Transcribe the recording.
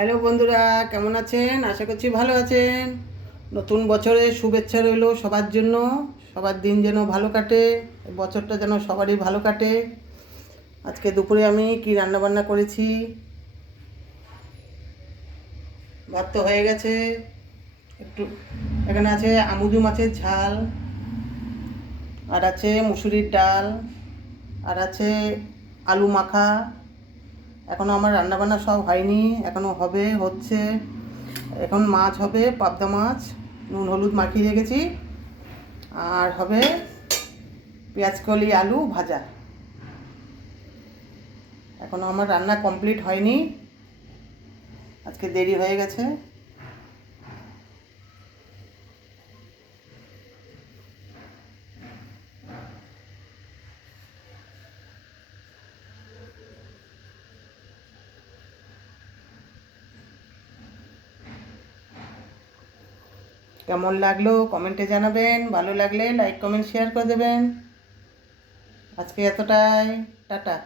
Hello বন্ধুরা, কেমন আছেন? আশা করছি ভালো আছেন। নতুন বছরের শুভেচ্ছা রইল সবার জন্য। সবার দিন যেন ভালো কাটে, বছরটা যেন সবারই ভালো কাটে। আজকে দুপুরে আমি কি রান্নাবান্না করেছি, ভাত তো হয়ে গেছে। একটু এখানে আছে আমুদি মাছের ঝাল, আর আছে মুসুরির ডাল, আর আছে আলু মাখা। এখনও আমার রান্নাবান্না সব হয়নি, এখনও হবে, হচ্ছে। এখন মাছ হবে, পাবদা মাছ, নুন হলুদ মাখিয়ে রেখেছি। আর হবে পেঁয়াজকলি আলু ভাজা। এখনও আমার রান্না কমপ্লিট হয়নি, আজকে দেরি হয়ে গেছে। কেমন লাগলো কমেন্টে জানাবেন, ভালো লাগলে লাইক কমেন্ট শেয়ার করে দেবেন। আজকে এতটাই, টাটা।